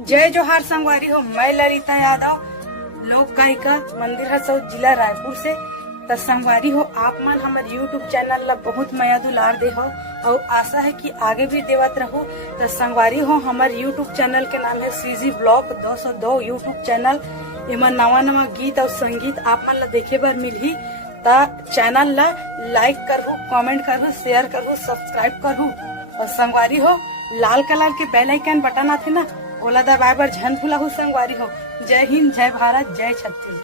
जय जोहार संगवारी हो। मैं ललिता यादव, लोक गायिका, मंदिर हसौद, जिला रायपुर से। तो संगवारी हो, आप मन हमारे यूट्यूब चैनल ला बहुत माया दुलार दे हो और आशा है कि आगे भी देवत रहो। तो संगवारी हो, हमारे यूट्यूब चैनल के नाम है सीजी ब्लॉग 202 यूट्यूब चैनल। इमा नवा नवा गीत और संगीत आप मन ला देखे बर मिलही। ता चैनल ला लाइक करहु, कमेंट करहु, शेयर करहु, सब्सक्राइब करहु। और संगवारी हो, लाल कलर के बेल आइकन बटन आथे ना, ओला दबाए बर झन भूलहु संगवारी हो। जय हिंद, जय भारत, जय छत्तीसगढ़।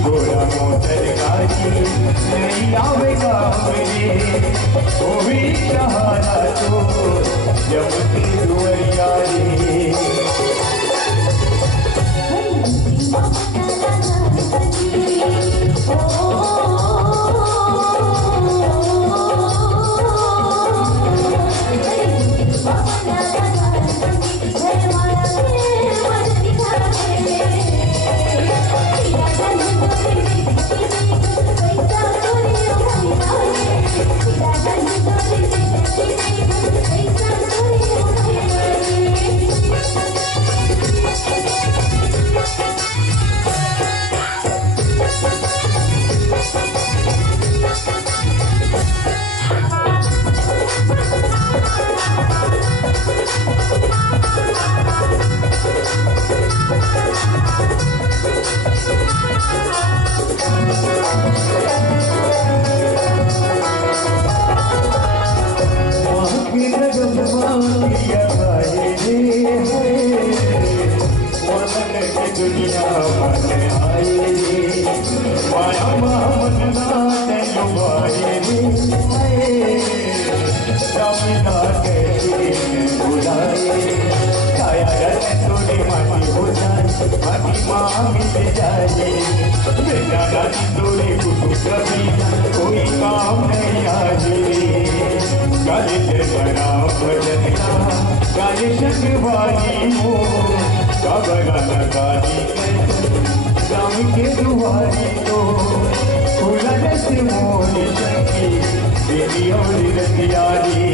गोरा मोटर गाड़ी नहीं आवेगा मेरे वो भी सहारा तो जब की दुआरिया दुनिया आए माया मनना तेरे बुलाए काया तोरी माटी हो जाए माटी माँ मिल जाए बेटा तोरी कभी कोई काम नहीं आए काले से बना भजन काले शंखवारी हो राम के दुआरी तो फूला जैसे मोरी शंकी बेटी और रतियारी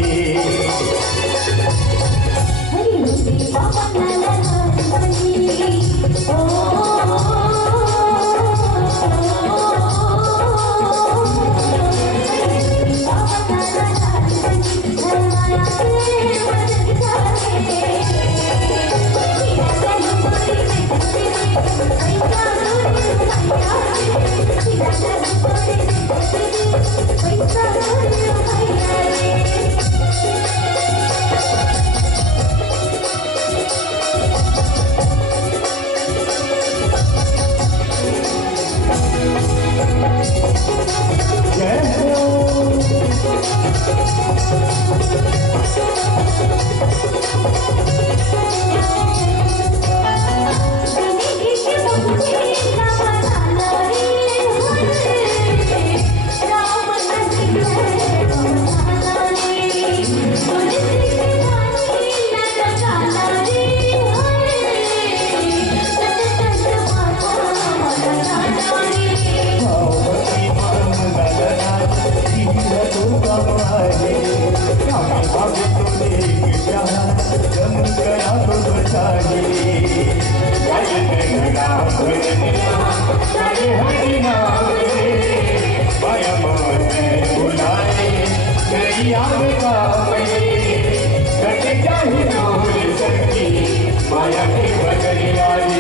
माया की बदलियारी